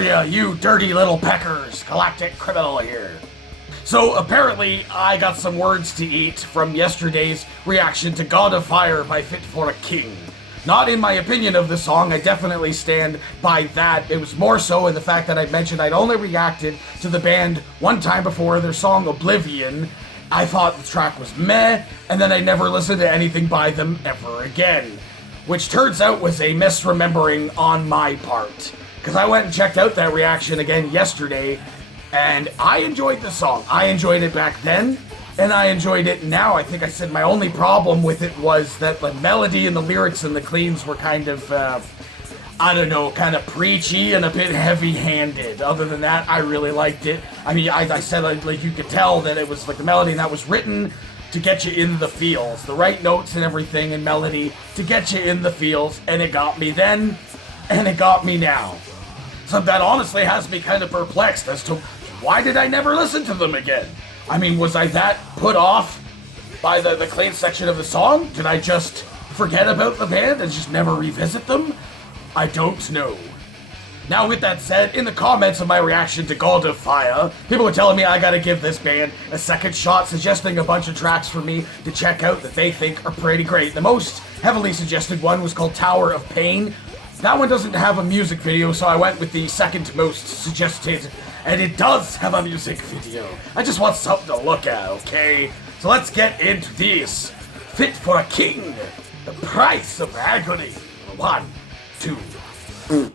are ya, you dirty little peckers? Galactic Criminal here. So apparently I got some words to eat from yesterday's reaction to God of Fire by Fit for a King. Not in my opinion of the song, I definitely stand by that. It was more so in the fact that I mentioned I'd only reacted to the band one time before, their song Oblivion. I thought the track was meh, and then I never listened to anything by them ever again. Which turns out was a misremembering on my part. Because I went and checked out that reaction again yesterday, and I enjoyed the song. I enjoyed it back then, and I enjoyed it now. I think I said my only problem with it was that the melody and the lyrics and the cleans were kind of, kind of preachy and a bit heavy-handed. Other than that, I really liked it. I mean, I said, like, you could tell that it was, like, the melody, and that was written to get you in the feels. The right notes and everything and melody to get you in the feels, and it got me then, and it got me now. So that honestly has me kind of perplexed as to why did I never listen to them again? I mean, was I that put off by the clean section of the song? Did I just forget about the band and just never revisit them? I don't know. Now, with that said, in the comments of my reaction to God of Fire, people were telling me I gotta give this band a second shot, suggesting a bunch of tracks for me to check out that they think are pretty great. The most heavily suggested one was called Tower of Pain. That one doesn't have a music video, so I went with the second most suggested, and it does have a music video. I just want something to look at, okay? So let's get into this. Fit for a King, The Price of Agony. 1, 2, 3.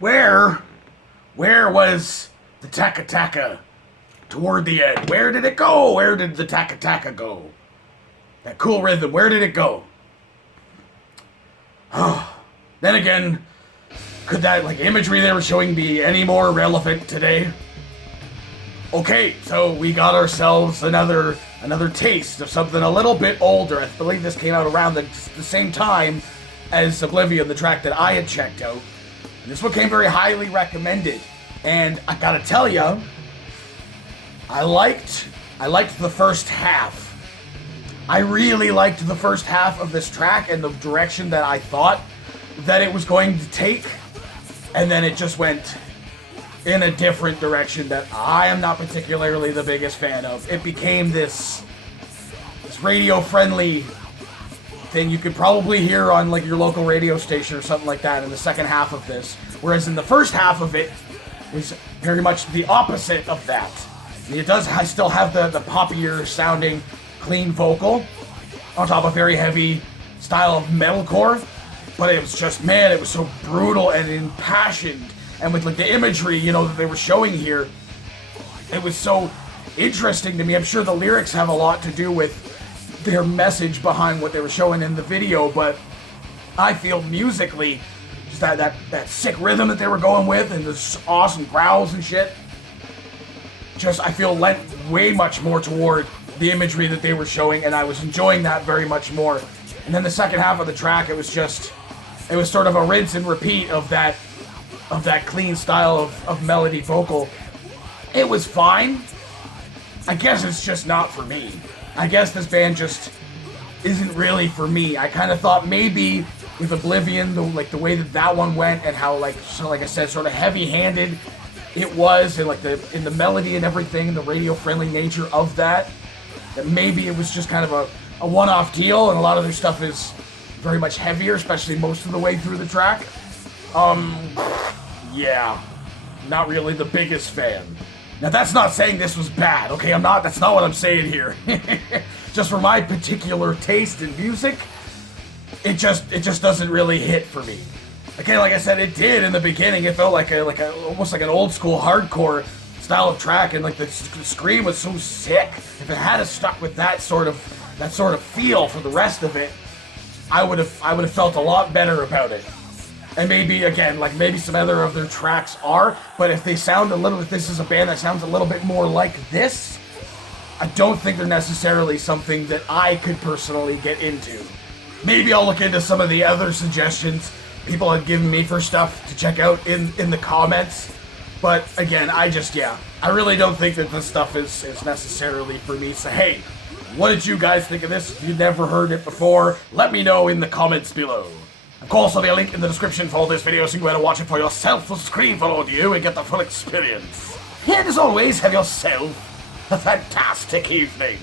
Where was the Taka Taka toward the end? Where did it go? Where did the Taka Taka go? That cool rhythm, where did it go? Then again, could that imagery they were showing be any more relevant today? Okay, so we got ourselves another taste of something a little bit older. I believe this came out around the same time as Oblivion, the track that I had checked out. And this one came very highly recommended. And I gotta tell ya, I liked the first half. I really liked the first half of this track and the direction that I thought that it was going to take. And then it just went in a different direction that I am not particularly the biggest fan of. It became this radio-friendly thing you could probably hear on your local radio station or something like that in the second half of this. Whereas in the first half of it was very much the opposite of that. It does still have the poppier sounding clean vocal on top of very heavy style of metalcore, but it was just, man, it was so brutal and impassioned, and with the imagery, that they were showing here, it was so interesting to me. I'm sure the lyrics have a lot to do with their message behind what they were showing in the video, but I feel musically, just that sick rhythm that they were going with, and this awesome growls and shit, just I feel lent way much more toward the imagery that they were showing, and I was enjoying that very much more. And then the second half of the track, it was sort of a rinse and repeat of that clean style of melody vocal. It was fine. I guess it's just not for me. I guess this band just isn't really for me. I kind of thought maybe with Oblivion, the way that one went, and how like I said, sort of heavy-handed it was, and in the melody and everything, and the radio-friendly nature of that maybe it was just kind of a one-off deal, and a lot of their stuff is very much heavier, especially most of the way through the track. Yeah, not really the biggest fan. Now that's not saying this was bad, okay? That's not what I'm saying here. Just for my particular taste in music, it just doesn't really hit for me. Okay, like I said, it did in the beginning. It felt like almost like an old school hardcore style of track, and the scream was so sick. If it had stuck with that sort of feel for the rest of it, I would have felt a lot better about it. And maybe again, maybe some other of their tracks are, but if this is a band that sounds a little bit more like this, I don't think they're necessarily something that I could personally get into. Maybe I'll look into some of the other suggestions people had given me for stuff to check out in the comments. But again, I really don't think that this stuff is necessarily for me. So hey, what did you guys think of this? If you've never heard it before, let me know in the comments below. Of course, there'll be a link in the description for this video so you can go ahead and watch it for yourself with screen full audio and get the full experience. And as always, have yourself a fantastic evening.